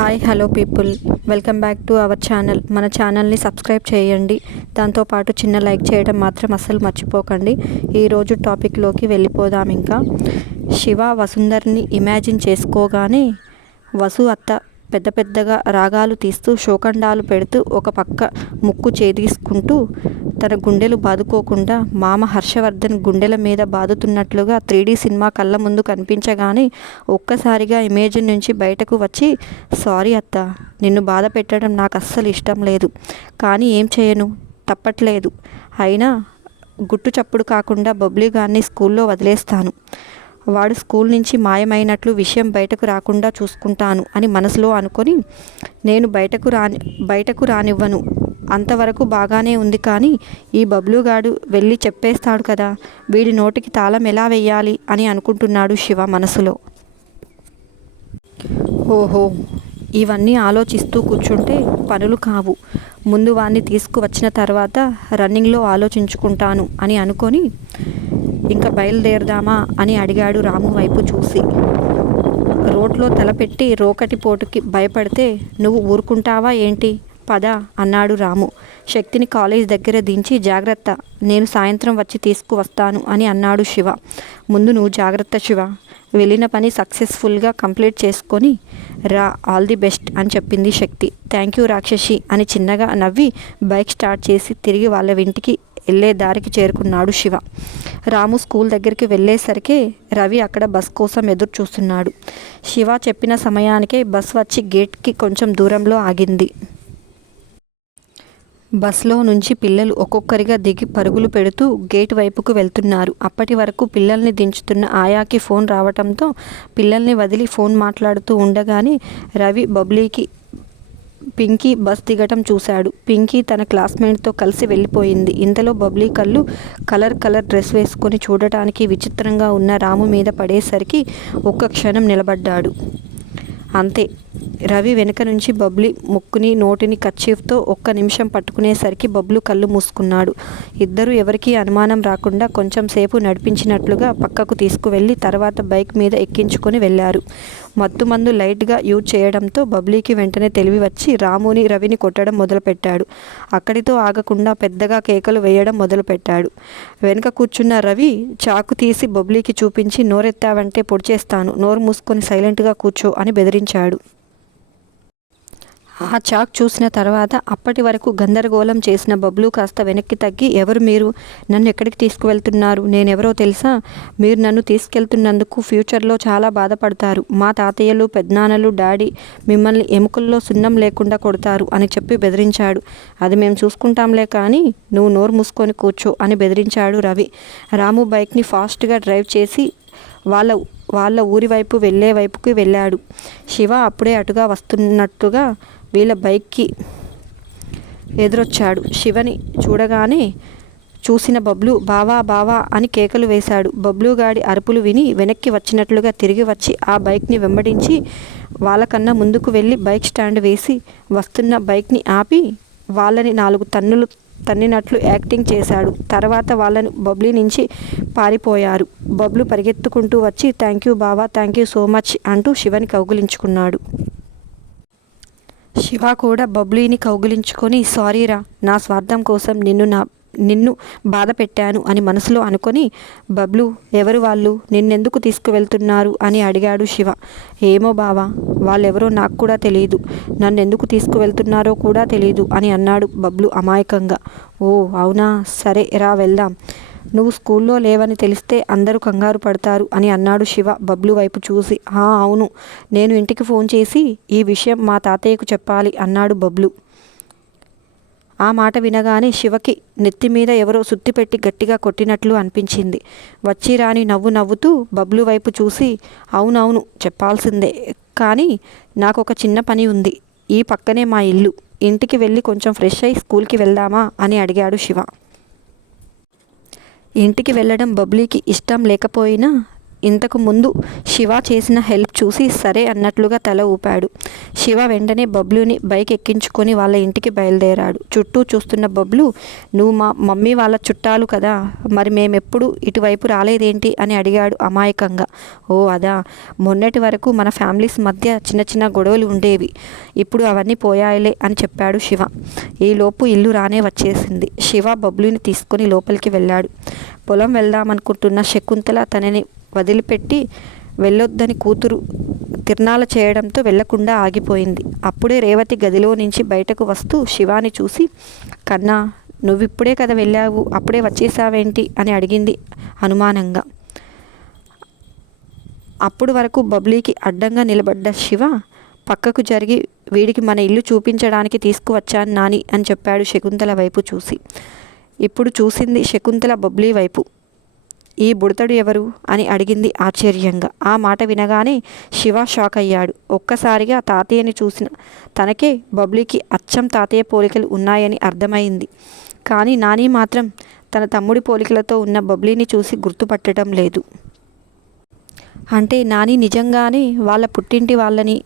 Hi hello people. Welcome back to our channel. మన ఛానల్ని subscribe చేయండి. దాంతోపాటు చిన్న లైక్ చేయడం మాత్రం అస్సలు మర్చిపోకండి. ఈరోజు టాపిక్లోకి వెళ్ళిపోదాం ఇంకా. శివ వసుంధర్ని ఇమాజిన్ చేసుకోగానే వసు అత్త పెద్ద పెద్దగా రాగాలు తీస్తూ శోకండాలు పెడుతూ ఒక పక్క ముక్కు చేదీసుకుంటూ తన గుండెలు బాదుకోకుండా మామ హర్షవర్ధన్ గుండెల మీద బాదుతున్నట్లుగా త్రీడీ సినిమా కళ్ళ ముందు కనిపించగానే ఒక్కసారిగా ఇమేజ్ నుంచి బయటకు వచ్చి సారీ అత్త నిన్ను బాధ పెట్టడం నాకు అస్సలు ఇష్టం లేదు. కానీ ఏం చేయను? తప్పట్లేదు. అయినా గుట్టు చప్పుడు కాకుండా బబ్లీ గారిని స్కూల్లో వదిలేస్తాను. వాడు స్కూల్ నుంచి మాయమైనట్లు విషయం బయటకు రాకుండా చూసుకుంటాను అని మనసులో అనుకొని నేను బయటకు రాని బయటకు రానివ్వను. అంతవరకు బాగానే ఉంది కానీ ఈ బబ్లుగాడు వెళ్ళి చెప్పేస్తాడు కదా వీడి నోటికి తాళం ఎలా వెయ్యాలి అని అనుకుంటున్నాడు శివ మనసులో. ఓహో ఇవన్నీ ఆలోచిస్తూ కూర్చుంటే పనులు కావు. ముందు వాడిని తీసుకువచ్చిన తర్వాత రన్నింగ్లో ఆలోచించుకుంటాను అని అనుకొని ఇంకా బయలుదేరదామా అని అడిగాడు రాము వైపు చూసి. రోడ్లో తలపెట్టి రోకటి పోటుకి భయపడితే నువ్వు ఊరుకుంటావా ఏంటి? పద అన్నాడు రాము. శక్తిని కాలేజ్ దగ్గర దించి జాగ్రత్త నేను సాయంత్రం వచ్చి తీసుకువస్తాను అని అన్నాడు శివ. ముందు నువ్వు జాగ్రత్త శివ. వెళ్ళిన పని సక్సెస్ఫుల్గా కంప్లీట్ చేసుకొని రా ఆల్ ది బెస్ట్ అని చెప్పింది శక్తి. థ్యాంక్ యూ రాక్షసి అని చిన్నగా నవ్వి బైక్ స్టార్ట్ చేసి తిరిగి వాళ్ళ ఇంటికి వెళ్ళే దారికి చేరుకున్నాడు శివ. రాము స్కూల్ దగ్గరికి వెళ్ళేసరికి రవి అక్కడ బస్ కోసం ఎదురు చూస్తున్నాడు. శివ చెప్పిన సమయానికే బస్ వచ్చి గేట్కి కొంచెం దూరంలో ఆగింది. బస్లో నుంచి పిల్లలు ఒక్కొక్కరిగా దిగి పరుగులు పెడుతూ గేట్ వైపుకు వెళ్తున్నారు. అప్పటి వరకు పిల్లల్ని దించుతున్న ఆయాకి ఫోన్ రావటంతో పిల్లల్ని వదిలి ఫోన్ మాట్లాడుతూ ఉండగానే రవి బబ్లీకి పింకీ బస్ దిగటం చూశాడు. పింకీ తన క్లాస్మేట్తో కలిసి వెళ్ళిపోయింది. ఇంతలో బబ్లీ కళ్ళు కలర్ కలర్ డ్రెస్ వేసుకొని చూడటానికి విచిత్రంగా ఉన్న రాము మీద పడేసరికి ఒక్క క్షణం నిలబడ్డాడు. అంతే. రవి వెనుక నుంచి బబ్లీ ముక్కుని నోటిని కర్చీఫ్తో ఒక్క నిమిషం పట్టుకునేసరికి బబ్లు కళ్ళు మూసుకున్నాడు. ఇద్దరు ఎవరికీ అనుమానం రాకుండా కొంచెం సేపు నడిపించినట్లుగా పక్కకు తీసుకువెళ్ళి తర్వాత బైక్ మీద ఎక్కించుకొని వెళ్ళారు. మత్తుమందు లైట్గా యూజ్ చేయడంతో బబ్లీకి వెంటనే తెలివి వచ్చి రాముని రవిని కొట్టడం మొదలుపెట్టాడు. అక్కడితో ఆగకుండా పెద్దగా కేకలు వేయడం మొదలుపెట్టాడు. వెనుక కూర్చున్న రవి చాకు తీసి బబ్లీకి చూపించి నోరెత్తావంటే పొడిచేస్తాను. నోరు మూసుకొని సైలెంట్గా కూర్చో అని బెదిరించాడు. ఆ చాక్ చూసిన తర్వాత అప్పటి వరకు గందరగోళం చేసిన బబ్లు కాస్త వెనక్కి తగ్గి ఎవరు మీరు? నన్ను ఎక్కడికి తీసుకువెళ్తున్నారు? నేనెవరో తెలుసా? మీరు నన్ను తీసుకెళ్తున్నందుకు ఫ్యూచర్లో చాలా బాధపడతారు. మా తాతయ్యలు పెద్దనాన్నలు డాడీ మిమ్మల్ని ఎముకల్లో సున్నం లేకుండా కొడతారు అని చెప్పి బెదిరించాడు. అది మేము చూసుకుంటాంలే కానీ నువ్వు నోరు మూసుకొని కూర్చో అని బెదిరించాడు రవి. రాము బైక్ని ఫాస్ట్గా డ్రైవ్ చేసి వాళ్ళ వాళ్ళ ఊరి వైపు వెళ్ళే వైపుకి వెళ్ళాడు. శివ అప్పుడే అటుగా వస్తున్నట్టుగా వీళ్ళ బైక్కి ఎదురొచ్చాడు. శివని చూడగానే చూసిన బబ్లు బావా బావా అని కేకలు వేశాడు. బబ్లు గాడి అరుపులు విని వెనక్కి వచ్చినట్లుగా తిరిగి వచ్చి ఆ బైక్ని వెంబడించి వాళ్ళకన్నా ముందుకు వెళ్ళి బైక్ స్టాండ్ వేసి వస్తున్న బైక్ని ఆపి వాళ్ళని నాలుగు తన్నులు తన్నినట్లు యాక్టింగ్ చేశాడు. తర్వాత వాళ్ళని బబ్లీ నుంచి పారిపోయారు. బబ్లు పరిగెత్తుకుంటూ వచ్చి థ్యాంక్ యూ బావా థ్యాంక్ యూ సో మచ్ అంటూ శివని కౌగులించుకున్నాడు. శివ కూడా బబ్లీని కౌగిలించుకొని సారీరా నా స్వార్థం కోసం నిన్ను నా నిన్ను బాధ పెట్టాను అని మనసులో అనుకొని బబ్లు ఎవరు వాళ్ళు? నిన్నెందుకు తీసుకువెళ్తున్నారు? అని అడిగాడు శివ. ఏమో బావా వాళ్ళెవరో నాకు కూడా తెలియదు నన్ను ఎందుకు తీసుకువెళ్తున్నారో కూడా తెలియదు అని అన్నాడు బబ్లు అమాయకంగా. ఓ అవునా? సరే రా వెళ్దాం. నువ్వు స్కూల్లో లేవని తెలిస్తే అందరూ కంగారు పడతారు అని అన్నాడు శివ బబ్లు వైపు చూసి. ఆ అవును నేను ఇంటికి ఫోన్ చేసి ఈ విషయం మా తాతయ్యకు చెప్పాలి అన్నాడు బబ్లు. ఆ మాట వినగానే శివకి నెత్తి మీద ఎవరో సుత్తిపెట్టి గట్టిగా కొట్టినట్లు అనిపించింది. వచ్చి రాని నవ్వు నవ్వుతూ బబ్లు వైపు చూసి అవునవును చెప్పాల్సిందే. కానీ నాకు ఒక చిన్న పని ఉంది. ఈ పక్కనే మా ఇల్లు. ఇంటికి వెళ్ళి కొంచెం ఫ్రెష్ అయి స్కూల్కి వెళ్దామా అని అడిగాడు శివ. ఇంటికి వెళ్ళడం బబ్లీకి ఇష్టం లేకపోయినా ఇంతకు ముందు శివ చేసిన హెల్ప్ చూసి సరే అన్నట్లుగా తల ఊపాడు. శివ వెంటనే బబ్లుని బైక్ ఎక్కించుకొని వాళ్ళ ఇంటికి బయలుదేరాడు. చుట్టూ చూస్తున్న బబ్లు నువ్వు మా మమ్మీ వాళ్ళ చుట్టాలు కదా మరి మేమెప్పుడు ఇటువైపు రాలేదేంటి? అని అడిగాడు అమాయకంగా. ఓ అదా. మొన్నటి వరకు మన ఫ్యామిలీస్ మధ్య చిన్న చిన్న గొడవలు ఉండేవి. ఇప్పుడు అవన్నీ పోయాయిలే అని చెప్పాడు శివ. ఈలోపు ఇల్లు రానే వచ్చేసింది. శివ బబ్లుని తీసుకొని లోపలికి వెళ్ళాడు. పొలం వెళ్దామనుకుంటున్న శకుంతల తనని వదిలిపెట్టి వెళ్ళొద్దని కూతురు తిరణాలు చేయడంతో వెళ్ళకుండా ఆగిపోయింది. అప్పుడే రేవతి గదిలో నుంచి బయటకు వస్తూ శివాని చూసి కన్నా నువ్విప్పుడే కదా వెళ్ళావు అప్పుడే వచ్చేసావేంటి? అని అడిగింది అనుమానంగా. అప్పుడు వరకు బబ్లీకి అడ్డంగా నిలబడ్డ శివ పక్కకు జరిగి వీడికి మన ఇల్లు చూపించడానికి తీసుకువచ్చాను నాని అని చెప్పాడు శకుంతల వైపు చూసి. ఇప్పుడు చూసింది శకుంతల బబ్లీ వైపు. ఈ బుడతడు ఎవరు అని అడిగింది ఆశ్చర్యంగా. ఆ మాట వినగానే శివ షాక్ అయ్యాడు. ఒక్కసారిగా తాతయ్యని చూసిన తనకే బబ్లీకి అచ్చం తాతయ్య పోలికలు ఉన్నాయని అర్థమైంది. కానీ నాని మాత్రం తన తమ్ముడి పోలికలతో ఉన్న బబ్లీని చూసి గుర్తుపట్టడం లేదు. అంటే నాని నిజంగానే వాళ్ళ పుట్టింటి వాళ్ళని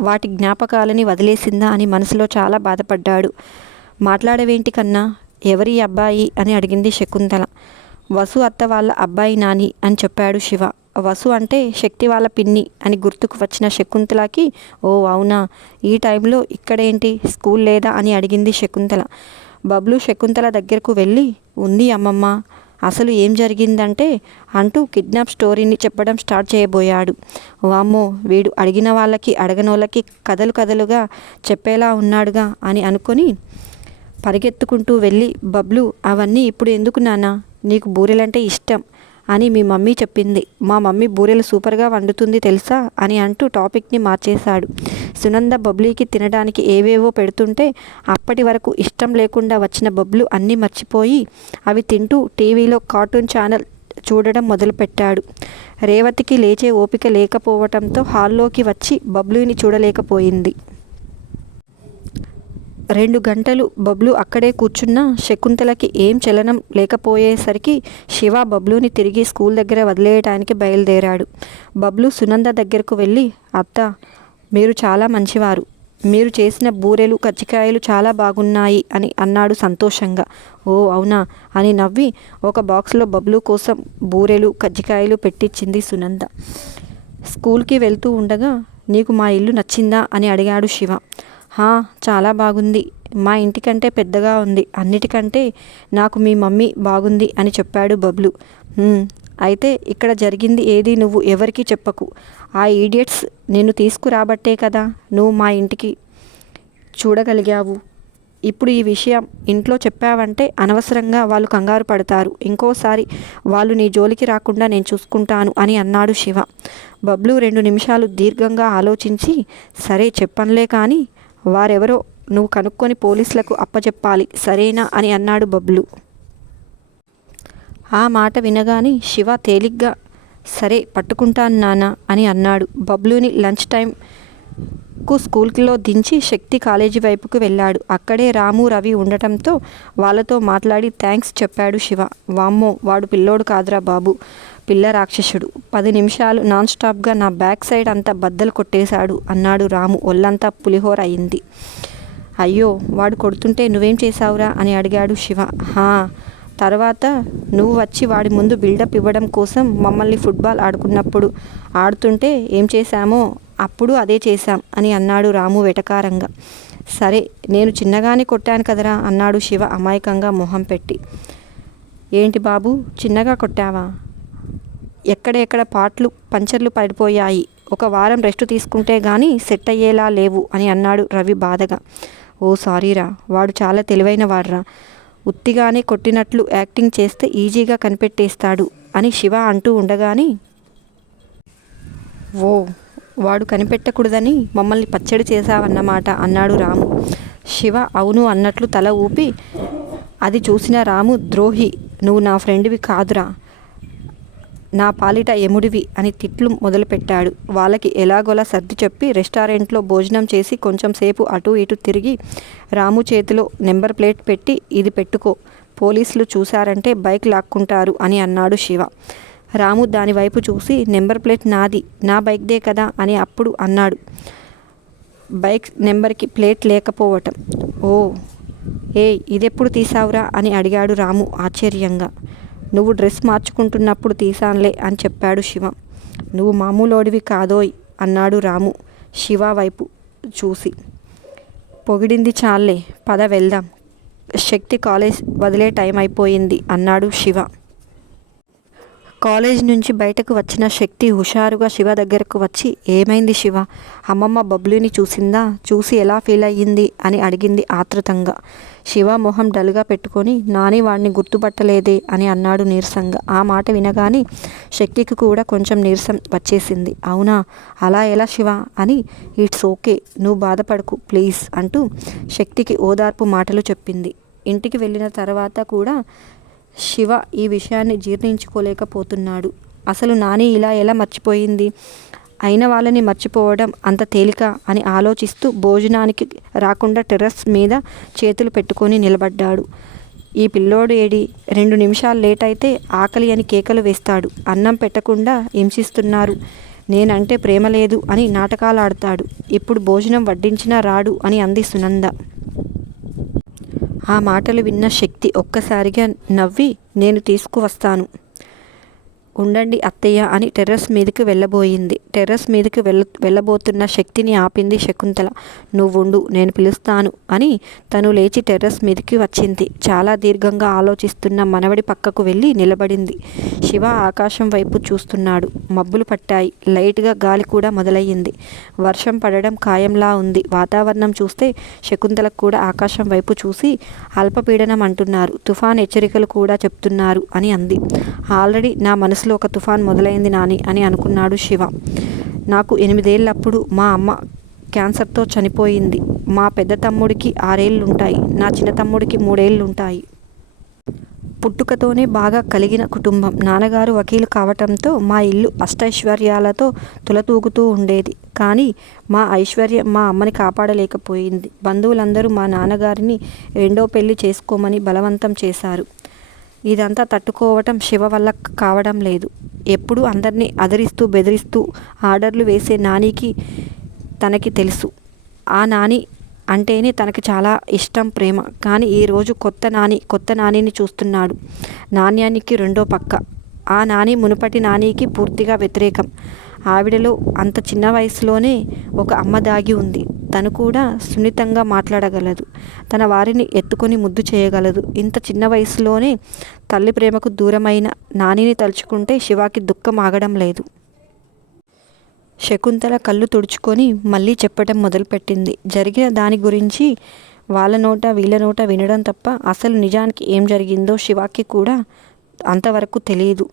వాటి జ్ఞాపకాలని వదిలేసిందా అని మనసులో చాలా బాధపడ్డాడు. మాట్లాడవేంటి కన్నా? ఎవరి అబ్బాయి అని అడిగింది శకుంతల. వసు అత్త వాళ్ళ అబ్బాయి నాని అని చెప్పాడు శివ. వసు అంటే శక్తి వాళ్ళ పిన్ని అని గుర్తుకు వచ్చిన శకుంతలకి ఓ అవునా ఈ టైంలో ఇక్కడేంటి స్కూల్ లేదా అని అడిగింది శకుంతల. బబ్లు శకుంతల దగ్గరకు వెళ్ళి ఉంది అమ్మమ్మ అసలు ఏం జరిగిందంటే? అంటూ కిడ్నాప్ స్టోరీని చెప్పడం స్టార్ట్ చేయబోయాడు. వామ్మో వీడు అడిగిన వాళ్ళకి అడగనోళ్ళకి కథలు కథలుగా చెప్పేలా ఉన్నాడుగా అని అనుకొని పరిగెత్తుకుంటూ వెళ్ళి బబ్లు అవన్నీ ఇప్పుడు ఎందుకు నానా నీకు బూరెలంటే ఇష్టం అని మీ మమ్మీ చెప్పింది. మా మమ్మీ బూరెలు సూపర్గా వండుతుంది తెలుసా? అని అంటూ టాపిక్ని మార్చేశాడు. సునంద బబ్లీకి తినడానికి ఏవేవో పెడుతుంటే అప్పటి వరకు ఇష్టం లేకుండా వచ్చిన బబ్లు అన్నీ మర్చిపోయి అవి తింటూ టీవీలో కార్టూన్ ఛానల్ చూడడం మొదలుపెట్టాడు. రేవతికి లేచే ఓపిక లేకపోవటంతో హాల్లోకి వచ్చి బబ్లుని చూడలేకపోయింది. రెండు గంటలు బబ్లు అక్కడే కూర్చున్న శకుంతలకి ఏం చలనం లేకపోయేసరికి శివ బబ్లుని తిరిగి స్కూల్ దగ్గర వదిలేయడానికి బయలుదేరాడు. బబ్లు సునంద దగ్గరకు వెళ్ళి అత్త మీరు చాలా మంచివారు. మీరు చేసిన బూరెలు కజ్జికాయలు చాలా బాగున్నాయి అని అన్నాడు సంతోషంగా. ఓ అవునా అని నవ్వి ఒక బాక్స్లో బబ్లు కోసం బూరెలు కజ్జికాయలు పెట్టించింది సునంద. స్కూల్కి వెళ్తూ ఉండగా నీకు మా ఇల్లు నచ్చిందా అని అడిగాడు శివ. హా చాలా బాగుంది. మా ఇంటికంటే పెద్దగా ఉంది. అన్నిటికంటే నాకు మీ మమ్మీ బాగుంది అని చెప్పాడు బబ్లు. అయితే ఇక్కడ జరిగింది ఏది నువ్వు ఎవరికి చెప్పకు. ఆ ఈడియట్స్ నిన్ను తీసుకురాబట్టే కదా నువ్వు మా ఇంటికి చూడగలిగావు. ఇప్పుడు ఈ విషయం ఇంట్లో చెప్పావంటే అనవసరంగా వాళ్ళు కంగారు పడతారు. ఇంకోసారి వాళ్ళు నీ జోలికి రాకుండా నేను చూసుకుంటాను అని అన్నాడు శివ. బబ్లు రెండు నిమిషాలు దీర్ఘంగా ఆలోచించి సరే చెప్పనులే కానీ వారెవరో నువ్వు కనుక్కొని పోలీసులకు అప్పచెప్పాలి సరేనా అని అన్నాడు బబ్లు. ఆ మాట వినగానే శివ తేలిగ్గా సరే పట్టుకుంటాను నాన్న అని అన్నాడు. బబ్లుని లంచ్ టైంకు స్కూల్లో దించి శక్తి కాలేజీ వైపుకు వెళ్ళాడు. అక్కడే రాము రవి ఉండటంతో వాళ్ళతో మాట్లాడి థ్యాంక్స్ చెప్పాడు శివ. వామ్మో వాడు పిల్లోడు కాదురా బాబు. పిల్ల రాక్షసుడు. పది నిమిషాలు నాన్ స్టాప్గా నా బ్యాక్ సైడ్ అంతా బద్దలు కొట్టేశాడు అన్నాడు రాము. ఒళ్ళంతా పులిహోర అయింది. అయ్యో వాడు కొడుతుంటే నువ్వేం చేశావురా అని అడిగాడు శివ. హా తర్వాత నువ్వు వచ్చి వాడి ముందు బిల్డప్ ఇవ్వడం కోసం మమ్మల్ని ఫుట్బాల్ ఆడుకున్నప్పుడు ఆడుతుంటే ఏం చేశామో అప్పుడు అదే చేశాం అని అన్నాడు రాము వెటకారంగా. సరే నేను చిన్నగానే కొట్టాను కదరా అన్నాడు శివ అమాయకంగా మొహం పెట్టి. ఏంటి బాబు చిన్నగా కొట్టావా? ఎక్కడెక్కడ పాటలు పంచర్లు పడిపోయాయి. ఒక వారం రెస్ట్ తీసుకుంటే గానీ సెట్ అయ్యేలా లేవు అని అన్నాడు రవి బాధగా. ఓ సారీరా వాడు చాలా తెలివైన వాడ్రా. ఉత్తిగానే కొట్టినట్లు యాక్టింగ్ చేస్తే ఈజీగా కనిపెట్టేస్తాడు అని శివ అంటూ ఉండగాని ఓ వాడు కనిపెట్టకూడదని మమ్మల్ని పచ్చడి చేశావన్నమాట అన్నాడు రాము. శివ అవును అన్నట్లు తల ఊపి అది చూసిన రాము ద్రోహి నువ్వు నా ఫ్రెండ్వి కాదురా. నా పాలిట ఎముడివి అని తిట్లు మొదలుపెట్టాడు. వాళ్ళకి ఎలాగోలా సర్ది చెప్పి రెస్టారెంట్లో భోజనం చేసి కొంచెం సేపు అటు ఇటు తిరిగి రాము చేతిలో నెంబర్ ప్లేట్ పెట్టి ఇది పెట్టుకో. పోలీసులు చూశారంటే బైక్ లాక్కుంటారు అని అన్నాడు శివ. రాము దాని వైపు చూసి నెంబర్ ప్లేట్ నాది. నా బైక్దే కదా అని అప్పుడు అన్నాడు. బైక్ నెంబర్కి ప్లేట్ లేకపోవటం. ఓ ఏ ఇదెప్పుడు తీసావురా అని అడిగాడు రాము ఆశ్చర్యంగా. నువ్వు డ్రెస్ మార్చుకుంటున్నప్పుడు తీసానులే అని చెప్పాడు శివ. నువ్వు మామూలోడివి కాదోయ్ అన్నాడు రాము శివ వైపు చూసి. పొగిడింది చాలే పద వెళ్దాం. శక్తి కాలేజ్ వదిలే టైం అయిపోయింది అన్నాడు శివ. కాలేజ్ నుంచి బయటకు వచ్చిన శక్తి హుషారుగా శివ దగ్గరకు వచ్చి ఏమైంది శివ? అమ్మమ్మ బబ్లీని చూసిందా? చూసి ఎలా ఫీల్ అయ్యింది? అని అడిగింది ఆతృతంగా శివ మొహం డల్గా పెట్టుకొని నాని వాడిని గుర్తుపట్టలేదే? అని అన్నాడు నీరసంగా. ఆ మాట వినగానే శక్తికి కూడా కొంచెం నీరసం వచ్చేసింది. అవునా? అలా ఎలా శివ? అని ఇట్స్ ఓకే. నువ్వు బాధపడకు. ప్లీజ్ అంటూ శక్తికి ఓదార్పు మాటలు చెప్పింది. ఇంటికి వెళ్ళిన తర్వాత కూడా శివ ఈ విషయాన్ని జీర్ణించుకోలేకపోతున్నాడు. అసలు నాని ఇలా ఎలా మర్చిపోయింది? అయిన వాళ్ళని మర్చిపోవడం అంత తేలిక అని ఆలోచిస్తూ భోజనానికి రాకుండా టెర్రస్ మీద చేతులు పెట్టుకొని నిలబడ్డాడు. ఈ పిల్లోడు ఏడి రెండు నిమిషాలు లేట్ అయితే ఆకలి అని కేకలు వేస్తాడు. అన్నం పెట్టకుండా హింసిస్తున్నారు. నేనంటే ప్రేమ లేదు అని నాటకాలు ఆడతాడు ఇప్పుడు భోజనం వడ్డించినా రాడు అని అంది సునంద. ఆ మాటలు విన్న శక్తి ఒక్కసారిగా నవ్వి నేను తీసుకువస్తాను. ఉండండి అత్తయ్య అని టెర్రస్ మీదకి వెళ్ళబోయింది. టెర్రస్ మీదకి వెళ్ళ వెళ్ళబోతున్న శక్తిని ఆపింది శకుంతల. నువ్వుండు నేను పిలుస్తాను అని తను లేచి టెర్రస్ మీదకి వచ్చింది. చాలా దీర్ఘంగా ఆలోచిస్తున్న మనవడి పక్కకు వెళ్ళి నిలబడింది. శివ ఆకాశం వైపు చూస్తున్నాడు. మబ్బులు పట్టాయి. లైట్గా గాలి కూడా మొదలయ్యింది. వర్షం పడడం ఖాయంలా ఉంది. వాతావరణం చూస్తే శకుంతలకు కూడా ఆకాశం వైపు చూసి అల్పపీడనం అంటున్నారు. తుఫాన్ హెచ్చరికలు కూడా చెప్తున్నారు అని అంది. ఆల్రెడీ నా మనసు మనసులో ఒక తుఫాన్ మొదలైంది నాని అని అనుకున్నాడు శివ. నాకు ఎనిమిదేళ్ళప్పుడు మా అమ్మ క్యాన్సర్తో చనిపోయింది. మా పెద్ద తమ్ముడికి ఆరేళ్ళు ఉంటాయి నా చిన్న తమ్ముడికి మూడేళ్ళుంటాయి. పుట్టుకతోనే బాగా కలిగిన కుటుంబం. నాన్నగారు వకీలు కావటంతో మా ఇల్లు అష్టైశ్వర్యాలతో తులతూగుతూ ఉండేది. కానీ మా ఐశ్వర్యం మా అమ్మని కాపాడలేకపోయింది. బంధువులందరూ మా నాన్నగారిని రెండో పెళ్ళి చేసుకోమని బలవంతం చేశారు. ఇదంతా తట్టుకోవటం శివ వల్ల కావడం లేదు. ఎప్పుడు అందరినీ అదరిస్తూ బెదిరిస్తూ ఆర్డర్లు వేసే నానికి తనకి తెలుసు. ఆ నాని అంటేనే తనకి చాలా ఇష్టం ప్రేమ. కానీ ఈరోజు కొత్త నాని కొత్త నానిని చూస్తున్నాడు. నాణ్యానికి రెండో పక్క. ఆ నాని మునుపటి నానికి పూర్తిగా వ్యతిరేకం. ఆవిడలో అంత చిన్న వయసులోనే ఒక అమ్మ దాగి ఉంది. తను కూడా సున్నితంగా మాట్లాడగలదు. తన వారిని ఎత్తుకొని ముద్దు చేయగలదు. ఇంత చిన్న వయసులోనే తల్లి ప్రేమకు దూరమైన నానిని తలుచుకుంటే శివాకి దుఃఖం ఆగడం లేదు. శకుంతల కళ్ళు తుడుచుకొని మళ్ళీ చెప్పటం మొదలుపెట్టింది. జరిగిన దాని గురించి వాళ్ళ నోట వీళ్ళ నోట వినడం తప్ప అసలు నిజానికి ఏం జరిగిందో శివాకి కూడా అంతవరకు తెలియదు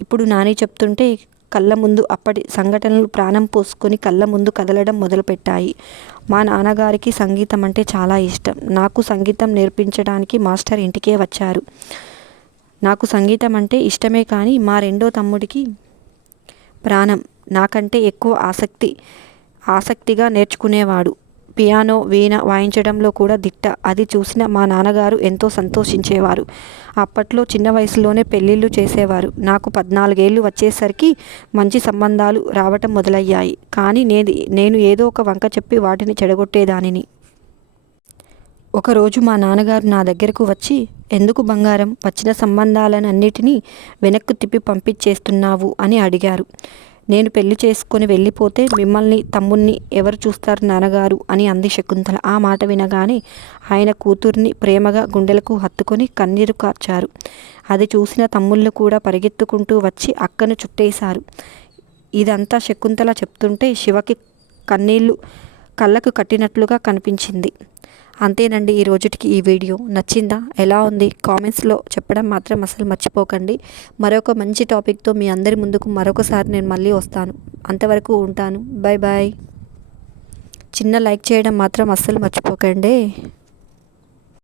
ఇప్పుడు నాని చెప్తుంటే కళ్ళ ముందు అప్పటి సంఘటనలు ప్రాణం పోసుకొని కళ్ళ ముందు కదలడం మొదలుపెట్టాయి. మా నాన్నగారికి సంగీతం అంటే చాలా ఇష్టం. నాకు సంగీతం నేర్పించడానికి మాస్టర్ ఇంటికే వచ్చారు. నాకు సంగీతం అంటే ఇష్టమే కానీ మా రెండో తమ్ముడికి ప్రాణం. నాకంటే ఎక్కువ ఆసక్తి ఆసక్తిగా నేర్చుకునేవాడు. పియానో వీణ వాయించడంలో కూడా దిట్ట. అది చూసిన మా నాన్నగారు ఎంతో సంతోషించేవారు. అప్పట్లో చిన్న వయసులోనే పెళ్ళిళ్ళు చేసేవారు. నాకు పద్నాలుగేళ్ళు వచ్చేసరికి మంచి సంబంధాలు రావటం మొదలయ్యాయి. కానీ నేది నేను ఏదో ఒక వంక చెప్పి వాటిని చెడగొట్టేదానిని. ఒకరోజు మా నాన్నగారు నా దగ్గరకు వచ్చి ఎందుకు బంగారం? వచ్చిన సంబంధాలనన్నిటినీ వెనక్కు తిప్పి పంపించేస్తున్నావు? అని అడిగారు. నేను పెళ్ళి చేసుకుని వెళ్ళిపోతే మిమ్మల్ని తమ్ముణ్ణి ఎవరు చూస్తారు నాన్నగారు? అని అంది శకుంతల. ఆ మాట వినగానే ఆయన కూతుర్ని ప్రేమగా గుండెలకు హత్తుకొని కన్నీరు కార్చారు. అది చూసిన తమ్ముళ్ళు కూడా పరిగెత్తుకుంటూ వచ్చి అక్కను చుట్టేశారు. ఇదంతా శకుంతల చెప్తుంటే శివకి కన్నీళ్ళు కళ్ళకు కట్టినట్లుగా కనిపించింది. అంతేనండి ఈ రోజుటికి ఈ వీడియో నచ్చిందా? ఎలా ఉంది? కామెంట్స్లో చెప్పడం మాత్రం అసలు మర్చిపోకండి. మరొక మంచి టాపిక్తో మీ అందరి ముందుకు మరొకసారి నేను మళ్ళీ వస్తాను. అంతవరకు ఉంటాను. బాయ్ బాయ్ చిన్న లైక్ చేయడం మాత్రం అస్సలు మర్చిపోకండి.